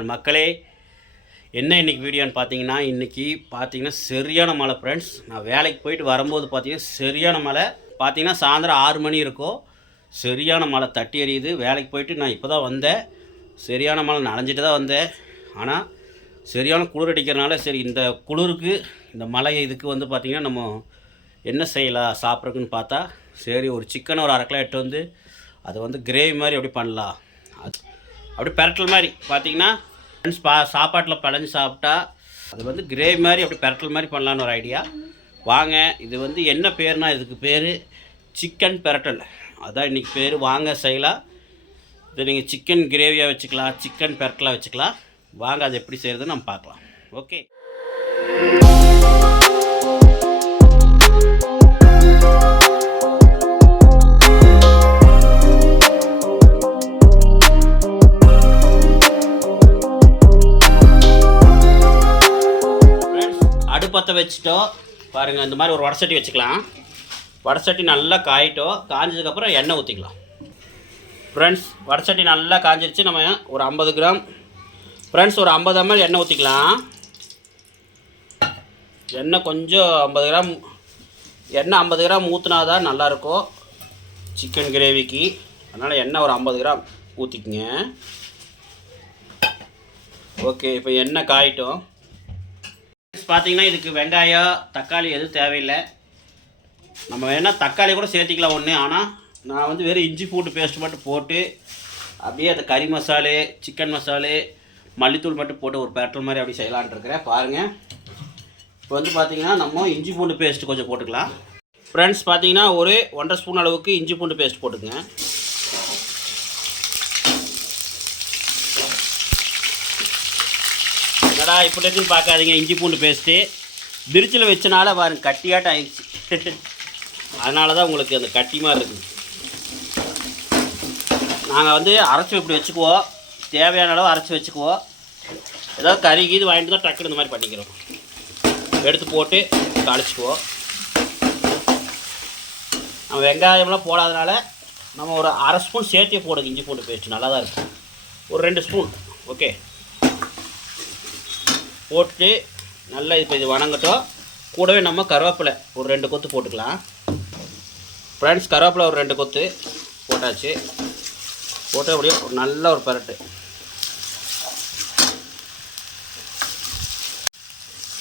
Channel மக்களே. என்ன இன்றைக்கி வீடியோன்னு பார்த்தீங்கன்னா சரியான மழை ஃப்ரெண்ட்ஸ். நான் வேலைக்கு போயிட்டு வரும்போது பார்த்தீங்கன்னா சரியான மழை. பார்த்தீங்கன்னா சாயந்தரம் 6 மணி இருக்கும். சரியான மழை தட்டி எறியுது. வேலைக்கு போயிட்டு நான் இப்போ தான் வந்தேன். சரியான மழை நனைஞ்சிட்டு தான் வந்தேன். ஆனால் சரியான குளிர் அடிக்கிறனால சரி இந்த குளிருக்கு இந்த மழை இதுக்கு வந்து பார்த்திங்கன்னா நம்ம என்ன செய்யலாம் சாப்பிட்றதுக்குன்னு பார்த்தா சரி ஒரு சிக்கனை ஒரு 1/2 கிலோ எடுத்து வந்து அதை வந்து கிரேவி மாதிரி எப்படி பண்ணலாம், அது அப்படி பெரட்டல் மாதிரி பார்த்தீங்கன்னா ஃப்ரெண்ட்ஸ் சாப்பாட்டில் பழஞ்சு சாப்பிட்டா அது வந்து கிரேவி மாதிரி அப்படி பெரட்டல் மாதிரி பண்ணலான்னு ஒரு ஐடியா. வாங்க, இது வந்து என்ன பேர்னா இதுக்கு பேர் சிக்கன் பெரட்டல். அதான் இன்றைக்கி பேர். வாங்க செய்யலாம். இது நீங்கள் சிக்கன் கிரேவியாக வச்சுக்கலாம், சிக்கன் பெரட்டலாக வச்சுக்கலாம். வாங்க அது எப்படி செய்கிறதுன்னு நம்ம பார்க்கலாம். ஓகே, அடுப்பத்தை வச்சுட்டோம் பாருங்கள். இந்த மாதிரி ஒரு வடசட்டி வச்சுக்கலாம். வடசட்டி நல்லா காயிட்டோம். காஞ்சதுக்கப்புறம் எண்ணெய் ஊற்றிக்கலாம் ஃப்ரெண்ட்ஸ். வடசட்டி நல்லா காஞ்சிருச்சு. நம்ம ஒரு 50 கிராம் ஃப்ரெண்ட்ஸ் ஒரு 50 ml எண்ணெய் ஊற்றிக்கலாம். எண்ணெய் கொஞ்சம் 50 கிராம் எண்ணெய் 50 கிராம் ஊற்றினா தான் நல்லாயிருக்கும் சிக்கன் கிரேவிக்கு. அதனால் எண்ணெய் ஒரு 50 கிராம் ஊற்றிக்குங்க. ஓகே, இப்போ எண்ணெய் காயிட்டோம். பார்த்தீங்கன்னா இதுக்கு வெங்காயம் தக்காளி எதுவும் தேவையில்லை. நம்ம வேணால் தக்காளி கூட சேர்த்திக்கலாம் ஒன்று. ஆனால் நான் வந்து வெறும் இஞ்சி பூண்டு பேஸ்ட் மட்டும் போட்டு அப்படியே அந்த கறி மசாலு, சிக்கன் மசாலு, மல்லித்தூள் மட்டும் போட்டு ஒரு பெரட்டல் மாதிரி அப்படி செய்யலான் இருக்கிறேன். பாருங்கள், இப்போ வந்து பார்த்திங்கன்னா நம்ம இஞ்சி பூண்டு பேஸ்ட் கொஞ்சம் போட்டுக்கலாம் ஃப்ரெண்ட்ஸ். பார்த்தீங்கன்னா ஒரு 1.5 ஸ்பூன் அளவுக்கு இஞ்சி பூண்டு பேஸ்ட் போட்டுங்க. என்னடா இப்படி இருக்குன்னு பார்க்காதீங்க. இஞ்சி பூண்டு பேஸ்ட்டு பிரிட்ஜில் வச்சனால பாருங்க கட்டியாட்டம் ஆயிடுச்சு. அதனால தான் உங்களுக்கு அந்த கட்டி மாதிரி இருக்குது. நாங்கள் வந்து அரைச்சி இப்படி வச்சுக்குவோம். தேவையான அளவு அரைச்சி வச்சுக்குவோம். ஏதாவது கறி கீது வாங்கிட்டு தான் டக்குன்னு இந்த மாதிரி பண்ணிக்கிறோம். எடுத்து போட்டு தாளிச்சுக்குவோம். நம்ம வெங்காயம்லாம் போடாதனால நம்ம ஒரு 1/2 ஸ்பூன் சேர்த்தே போடுங்க. இஞ்சி பூண்டு பேஸ்ட்டு நல்லா தான் இருக்கும். ஒரு 2 ஸ்பூன் ஓகே போட்டு நல்லா இப்போ இது வணங்கட்டும். கூடவே நம்ம கருவேப்பிலை ஒரு 2 கொத்து போட்டுக்கலாம் ஃப்ரெண்ட்ஸ். கருவேப்பிலை ஒரு 2 கொத்து போட்டாச்சு. போட்டு அப்படியே நல்ல ஒரு பரட்டு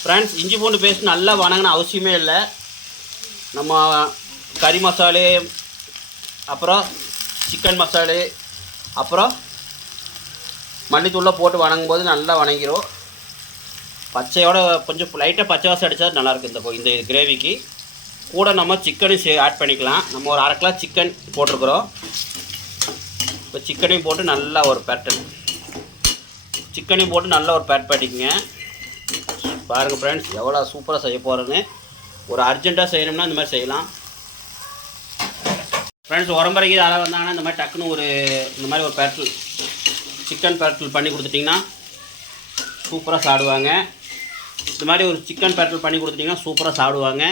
ஃப்ரெண்ட்ஸ். இஞ்சி பூண்டு பேஸ்ட் நல்லா வணங்கின அவசியமே இல்லை. நம்ம கறி மசாலு, அப்புறம் சிக்கன் மசாலு, அப்புறம் மல்லித்தூள்லாம் போட்டு வணங்கும் போது நல்லா வணங்கிடும். பச்சையோட கொஞ்சம் லைட்டாக பச்சை வாசம் அடித்தா நல்லாயிருக்கும் இந்த கிரேவிக்கு. கூட நம்ம சிக்கனையும் ஆட் பண்ணிக்கலாம். நம்ம ஒரு 1/2 கிலோ சிக்கன் போட்டிருக்குறோம். இப்போ சிக்கனையும் போட்டு நல்லா ஒரு பேட்டர்ன் சிக்கனையும் போட்டு நல்லா ஒரு பேட் பண்ணிக்கங்க. பாருங்கள் ஃப்ரெண்ட்ஸ் எவ்வளோ சூப்பராக செய்ய போகிறேன்னு. ஒரு அர்ஜென்ட்டாக செய்யணும்னா இந்த மாதிரி செய்யலாம் ஃப்ரெண்ட்ஸ். உரம்பரைக்கு யாராவது வந்தாங்கன்னா இந்த மாதிரி டக்குன்னு இந்த மாதிரி ஒரு பேட்டல் சிக்கன் பேட்டல் பண்ணி கொடுத்துட்டிங்கன்னா சூப்பராக சாப்பிடுவாங்க. இந்த மாதிரி ஒரு சிக்கன் பேட்டல் பண்ணி கொடுத்துட்டிங்கன்னா சூப்பராக சாப்பிடுவாங்க.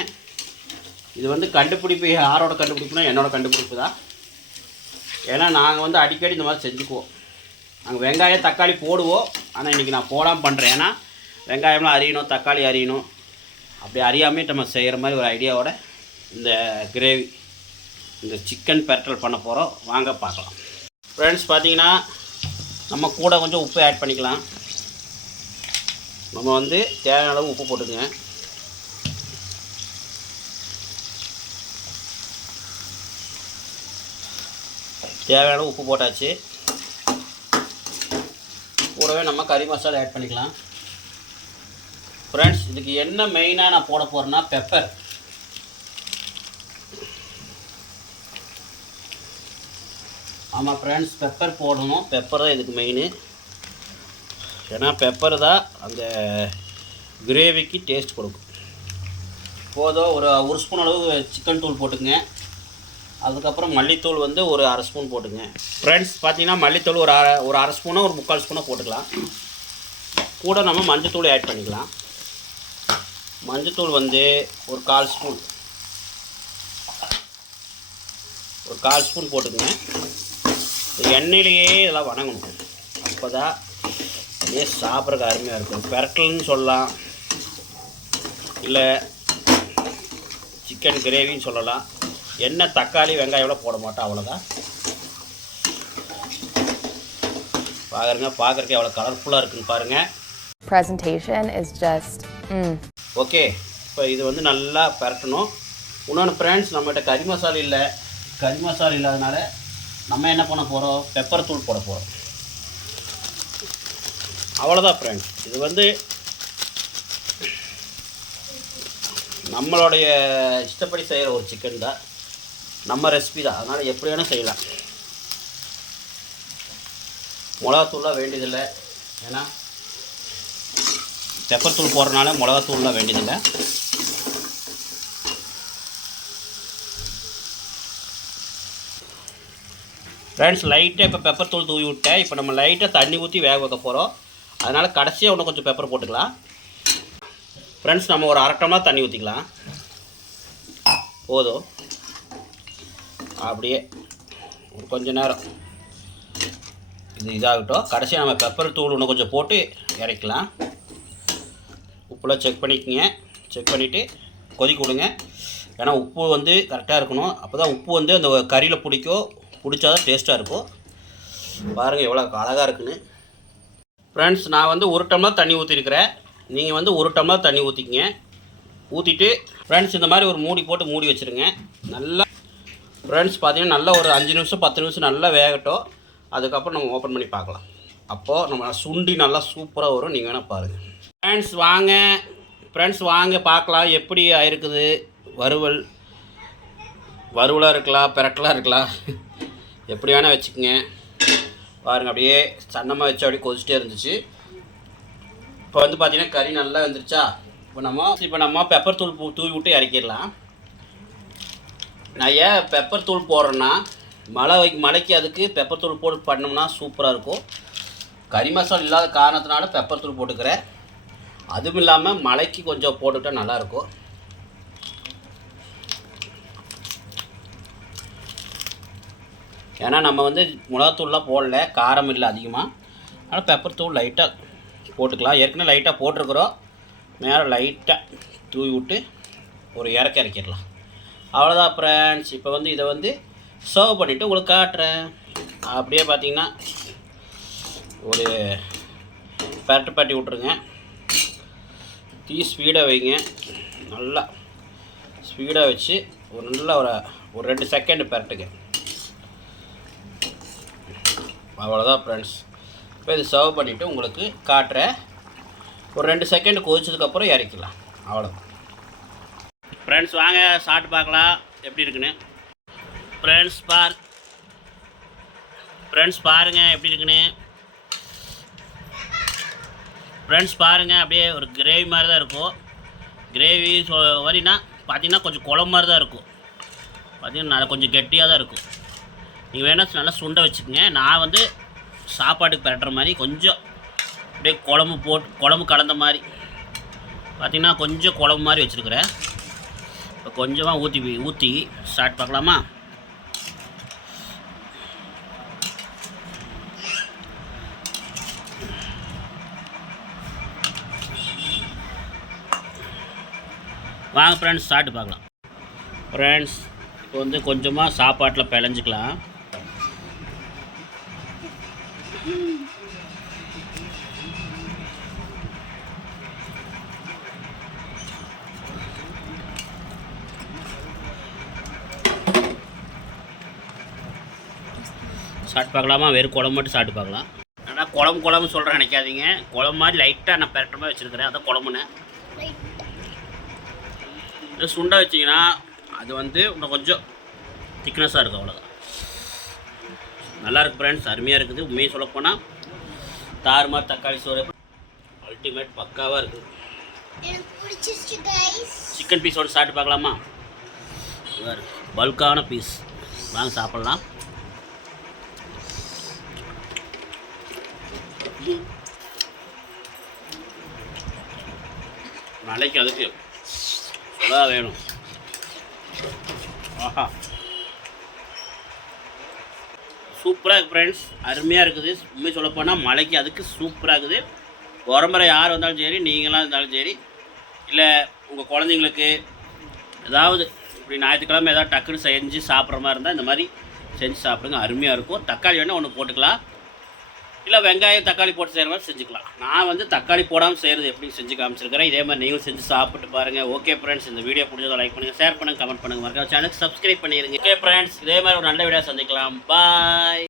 இது வந்து கண்டுபிடிப்பு யாரோட கண்டுபிடிப்புனா என்னோடய கண்டுபிடிப்பு தான். ஏன்னா நாங்கள் வந்து அடிக்கடி இந்த மாதிரி செஞ்சுக்குவோம். நாங்கள் வெங்காயம் தக்காளி போடுவோம். ஆனால் இன்றைக்கி நான் போடாமல் பண்ணுறேன். ஏன்னா வெங்காயம்லாம் அரியணும், தக்காளி அரியணும். அப்படி அறியாமே நம்ம செய்கிற மாதிரி ஒரு ஐடியாவோட இந்த கிரேவி, இந்த சிக்கன் பெரட்டல் பண்ண போகிறோம். வாங்க பார்க்கலாம் ஃப்ரெண்ட்ஸ். பார்த்தீங்கன்னா நம்ம கூட கொஞ்சம் உப்பு ஆட் பண்ணிக்கலாம். நம்ம வந்து தேவையான அளவு உப்பு போட்டுங்க. தேவையான உப்பு போட்டாச்சு. கூடவே நம்ம கறி மசாலா ஆட் பண்ணிக்கலாம் ஃப்ரெண்ட்ஸ். இதுக்கு என்ன மெயினாக நான் போட போகிறேன்னா பெப்பர். ஆமாம் ஃப்ரெண்ட்ஸ், பெப்பர் போடணும். பெப்பர் தான் இதுக்கு மெயின். ஏன்னா பெப்பர் தான் அந்த கிரேவிக்கு டேஸ்ட் கொடுக்கும். போதும் ஒரு ஸ்பூன் அளவு சிக்கன் தூள் போட்டுங்க. அதுக்கப்புறம் மல்லித்தூள் வந்து ஒரு 1/2 ஸ்பூன் போட்டுங்க ஃப்ரெண்ட்ஸ். பார்த்தீங்கன்னா மல்லித்தூள் ஒரு 1/2 ஸ்பூனோ ஒரு 3/4 ஸ்பூனோ போட்டுக்கலாம். கூட நம்ம மஞ்சத்தூள் ஆட் பண்ணிக்கலாம். மஞ்சத்தூள் வந்து ஒரு 1/4 ஸ்பூன் ஒரு 1/4 ஸ்பூன் போட்டுக்கங்க. எண்ணெயிலேயே இதெல்லாம் வணங்கணும். அப்போ தான் அப்படியே சாப்பிட்றதுக்கு அருமையாக இருக்கும். பெரட்டல்னு சொல்லலாம், இல்லை சிக்கன் கிரேவின்னு சொல்லலாம். எண்ணெய் தக்காளி வெங்காயம் போட மாட்டோம், அவ்வளோதான். பார்க்குறதுக்கு எவ்வளோ கலர்ஃபுல்லாக இருக்குன்னு பாருங்கள். Presentation is just okay. இப்போ இது வந்து நல்லா பெரட்டணும். இன்னொன்று ஃப்ரெண்ட்ஸ், நம்மகிட்ட கறி மசாலா இல்லை. கறி மசாலா இல்லாதனால நம்ம என்ன பண்ண போகிறோம், பெப்பர் தூள் போட போகிறோம். அவ்வளோதான் ஃப்ரெண்ட்ஸ். இது வந்து நம்மளுடைய இஷ்டப்படி செய்கிற ஒரு சிக்கன் தான், நம்ம ரெசிபி தான். அதனால் எப்படி வேணால் செய்யலாம். மிளகாத்தூள்லாம் வேண்டியதில்லை, ஏன்னா பெப்பர் தூள் போடுறதுனால மிளகாத்தூள்லாம் வேண்டியதில்லை. ஃப்ரெண்ட்ஸ், லைட்டாக இப்போ பெப்பர் தூள் தூவி விட்டேன். இப்போ நம்ம லைட்டாக தண்ணி ஊற்றி வேக வைக்க போகிறோம். அதனால் கடைசியாக இன்னும் கொஞ்சம் பெப்பர் போட்டுக்கலாம். ஃப்ரெண்ட்ஸ், நம்ம ஒரு 1/2 டம்ளர் தண்ணி ஊற்றிக்கலாம், போதும். அப்படியே ஒரு கொஞ்சம் நேரம் இது இதாகட்டும். கடைசியாக நம்ம பெப்பர் தூள் இன்னும் கொஞ்சம் போட்டு இறக்கலாம். உப்புலாம் செக் பண்ணிக்கோங்க. செக் பண்ணிவிட்டு கொதிக்க விடுங்க. ஏன்னா உப்பு வந்து கரெக்டாக இருக்கணும். அப்போ தான் உப்பு வந்து அந்த கறியில் பிடிச்சா தான் டேஸ்ட்டாக இருக்கும். பாருங்கள் எவ்வளோ அழகாக இருக்குன்னு. ஃப்ரெண்ட்ஸ், நான் வந்து 1 டம்ளர் தண்ணி ஊற்றிருக்கிறேன். நீங்கள் வந்து 1 டம்ளர் தண்ணி ஊற்றிக்கிங்க. ஊற்றிட்டு ஃப்ரெண்ட்ஸ் இந்த மாதிரி ஒரு மூடி போட்டு மூடி வச்சுருங்க. நல்லா ஃப்ரெண்ட்ஸ் பார்த்தீங்கன்னா நல்லா ஒரு 5 நிமிஷம் 10 நிமிஷம் நல்லா வேகட்டும். அதுக்கப்புறம் நம்ம ஓப்பன் பண்ணி பார்க்கலாம். அப்போது நம்ம சுண்டி நல்லா சூப்பராக வரும். நீங்கள் வேணால் பாருங்கள். ஃப்ரெண்ட்ஸ் வாங்க பார்க்கலாம் எப்படி ஆயிருக்குது. வறுவலாக இருக்கலாம், பெரட்டலாக இருக்கலாம், எப்படி வேணால் வச்சுக்கோங்க. பாருங்கள், அப்படியே சன்னமாக வச்சு அப்படியே கொதிச்சிட்டே இருந்துச்சு. இப்போ வந்து பார்த்திங்கன்னா கறி நல்லா வந்துருச்சா. இப்போ நம்ம பெப்பர் தூள் தூவி விட்டு இறக்கிடலாம். நான் ஏன் பெப்பர் தூள் போடுறேன்னா, மழைக்கு அதுக்கு பெப்பர் தூள் போட்டு பண்ணோம்னா சூப்பராக இருக்கும். கறி மசாலா இல்லாத காரணத்தினால பெப்பர் தூள் போட்டுக்கிறேன். அதுவும் இல்லாமல் மழைக்கு கொஞ்சம் போட்டுக்கிட்டால் நல்லாயிருக்கும். ஏன்னா நம்ம வந்து மிளகாத்தூள்லாம் போடல, காரம் இல்லை அதிகமாக. அதனால் பெப்பர் தூள் லைட்டாக போட்டுக்கலாம். ஏற்கனவே லைட்டாக போட்டிருக்கிறோம். மேலே லைட்டாக தூவி விட்டு ஒரு இறக்கிடலாம். அவ்வளோதான் ஃப்ரெண்ட்ஸ். இப்போ வந்து இதை வந்து சர்வ் பண்ணிவிட்டு உங்களுக்கு காட்டுறேன். அப்படியே பார்த்தீங்கன்னா ஒரு பரட்டி விட்ருங்க. தீ ஸ்பீடாக வைங்க. நல்லா ஸ்பீடாக வச்சு நல்லா ஒரு 2 செகண்ட் பரட்டுங்க. அவ்வளோதான் ஃப்ரெண்ட்ஸ். இப்போ இது சர்வ் பண்ணிவிட்டு உங்களுக்கு காட்டுறேன். ஒரு 2 செகண்ட் கொதிச்சதுக்கப்புறம் இறக்கலாம். அவ்வளோதான் ஃப்ரெண்ட்ஸ். வாங்க சாப்பிட்டு பார்க்கலாம் எப்படி இருக்குன்னு. ஃப்ரெண்ட்ஸ் பாருங்கள் எப்படி இருக்குன்னு. ஃப்ரெண்ட்ஸ் பாருங்கள், அப்படியே ஒரு கிரேவி மாதிரி தான் இருக்கும். கிரேவி வரினா பார்த்திங்கன்னா கொஞ்சம் குழம்பு மாதிரி தான் இருக்கும். பார்த்திங்கன்னா நல்லா கொஞ்சம் கெட்டியாக தான் இருக்கும். நீங்கள் வேணால் நல்லா சுண்டை வச்சுக்கோங்க. நான் வந்து சாப்பாட்டுக்கு பரட்டுற மாதிரி கொஞ்சம் அப்படியே குழம்பு கலந்த மாதிரி பார்த்திங்கன்னா கொஞ்சம் குழம்பு மாதிரி வச்சுருக்கிறேன். இப்போ கொஞ்சமாக ஊற்றி ஸ்டார்ட் பார்க்கலாமா. வாங்க ஃப்ரெண்ட்ஸ் ஸ்டார்ட் பார்க்கலாம். ஃப்ரெண்ட்ஸ் இப்போ வந்து கொஞ்சமாக சாப்பாட்டில் பிழைஞ்சிக்கலாம். சாப்பிட்டு பார்க்கலாமா. வெறும் குழம்பு மட்டும் சாப்பிட்டு பார்க்கலாம். ஆனால் குழம்பு சொல்கிறேன் நினைக்காதீங்க. குழம்பு மாதிரி லைட்டாக நான் பெரட்டுற மாதிரி வச்சுருக்கிறேன். அதான் குழம்புன்னு. இது சுண்டை வச்சிங்கன்னா அது வந்து இன்னும் கொஞ்சம் திக்னஸாக இருக்கும். அவ்வளோதான். நல்லாயிருக்கு ஃப்ரெண்ட்ஸ். அருமையாக இருக்குது. உண்மையை சொல்லப்போனால் தாறுமாறு தக்காளி சோறு அல்டிமேட் பக்காவாக இருக்குது. சிக்கன் பீஸோடு சாப்பிட்டு பார்க்கலாமா. பல்கான பீஸ். வாங்க சாப்பிட்லாம். நாளைக்கு அதுக்கு சொல்லாக வேணும். ஆஹா, சூப்பராக இருக்குது ஃப்ரெண்ட்ஸ். அருமையாக இருக்குது. உண்மை சொல்லப்போனால் மழைக்கு அதுக்கு சூப்பராக இருக்குது. உரம்பரை யார் வந்தாலும் சரி, நீங்களாம் இருந்தாலும் சரி, இல்லை உங்கள் குழந்தைங்களுக்கு ஏதாவது இப்படி ஞாயிற்றுக்கிழமை ஏதாவது டக்குன்னு செஞ்சு சாப்பிட்ற மாதிரி இருந்தால் இந்த மாதிரி செஞ்சு சாப்பிடுங்க. அருமையாக இருக்கும். தக்காளி வேணால் ஒன்று போட்டுக்கலாம், இல்லை வெங்காயம் தக்காளி போட்டு செய்கிற மாதிரி செஞ்சுக்கலாம். நான் வந்து தக்காளி போடாமல் செய்கிறது எப்படி செஞ்சு காமிச்சிருக்கிறேன். இதே மாதிரி நீங்களும் செஞ்சு சாப்பிட்டு பாருங்கள். ஓகே ஃப்ரெண்ட்ஸ், இந்த வீடியோ பிடிச்சதை லைக் பண்ணுங்கள், ஷேர் பண்ணுங்கள், கமெண்ட் பண்ணுங்கள், மறக்காம சேனலுக்கு சப்ஸ்கிரைப் பண்ணிடுங்க. ஓகே ஃப்ரெண்ட்ஸ், இதே மாதிரி ஒரு நல்ல வீடியோ சந்திக்கலாம். பாய்.